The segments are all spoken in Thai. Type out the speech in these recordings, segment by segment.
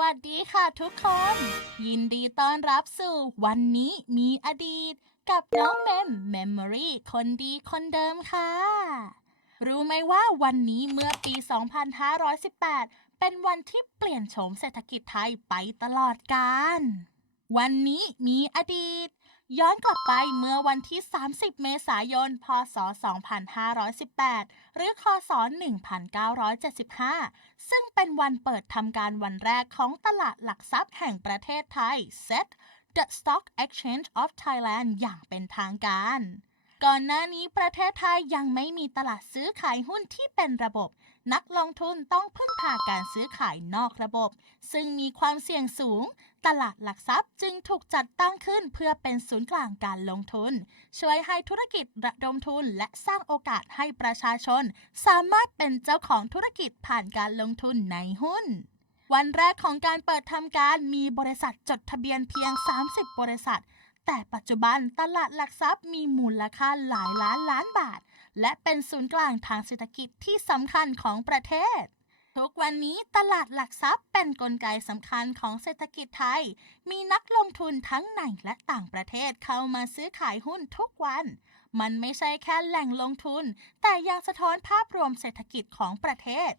วัสดีค่ะทุกคน ยินดีต้อนรับสู่วันนี้มีอดีต กับน้องเมมเมอรี่คนดีคนเดิมค่ะ รู้ไหมว่าวันนี้เมื่อปี 2518 เป็นวันที่เปลี่ยนโฉมเศรษฐกิจไทยไปตลอดกาลวันนี้มีอดีต ย้อนกลับไปเมื่อวันที่ 30 เมษายน พศ 2518 หรือ คศ 1975 ซึ่งเป็นวันเปิดทำการวันแรกของตลาดหลักทรัพย์แห่งประเทศไทย SET The Stock Exchange of Thailand อย่างเป็นทางการ ก่อนหน้านี้ประเทศไทยยังไม่มีตลาดซื้อขายหุ้นที่เป็นระบบ นักลงทุนต้องพึ่งพาการซื้อขายนอกระบบ ซึ่งมีความเสี่ยงสูง ตลาดหลักทรัพย์จึงถูกจัดตั้งขึ้นเพื่อเป็นศูนย์กลางการลงทุน ช่วยให้ธุรกิจระดมทุนและสร้างโอกาสให้ประชาชน สามารถเป็นเจ้าของธุรกิจผ่านการลงทุนในหุ้นวันแรกของการเปิดทำการมีบริษัทจดทะเบียนเพียง 30 บริษัท แต่ปัจจุบันตลาดหลักทรัพย์มีมูลค่าหลายล้านล้านบาท และเป็นศูนย์กลางทางเศรษฐกิจที่สำคัญของประเทศ ทุกวันนี้ตลาดหลักทรัพย์เป็นนกลไกสำคัญของเศรษฐกิจไทย มีนักลงทุนทั้งในและต่างประเทศเข้ามาซื้อขายหุ้นทุกวัน มันไม่ใช่แค่แหล่งลงทุน แต่ยังสะท้อนภาพรวมเศรษฐกิจของประเทศ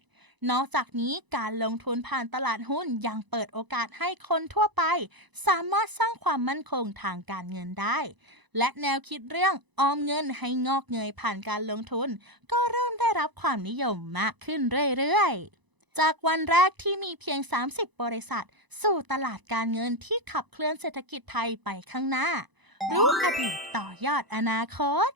นอกจากนี้การลงทุนผ่านตลาดหุ้นยังเปิดโอกาสให้คนทั่วไป สามารถสร้างความมั่นคงทางการเงินได้ และแนวคิดเรื่องออมเงินให้งอกเงยผ่านการลงทุน ก็เริ่มได้รับความนิยมมากขึ้นเรื่อยๆจากวันแรกที่มีเพียง 30 บริษัท สู่ตลาดการเงินที่ขับเคลื่อนเศรษฐกิจไทยไปข้างหน้า รู้อดีตต่อยอดอนาคต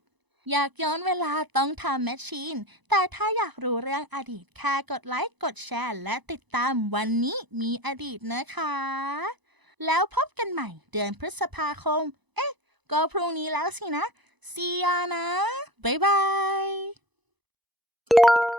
อยากย้อนเวลาต้องทำแมชชีน แต่ถ้าอยากรู้เรื่องอดีตแค่กดไลค์ กดแชร์ และติดตามวันนี้มีอดีตนะคะ แล้วพบกันใหม่เดือนพฤษภาคม เอ๊ะ ก็พรุ่งนี้แล้วสินะซียานะ บ๊ายบาย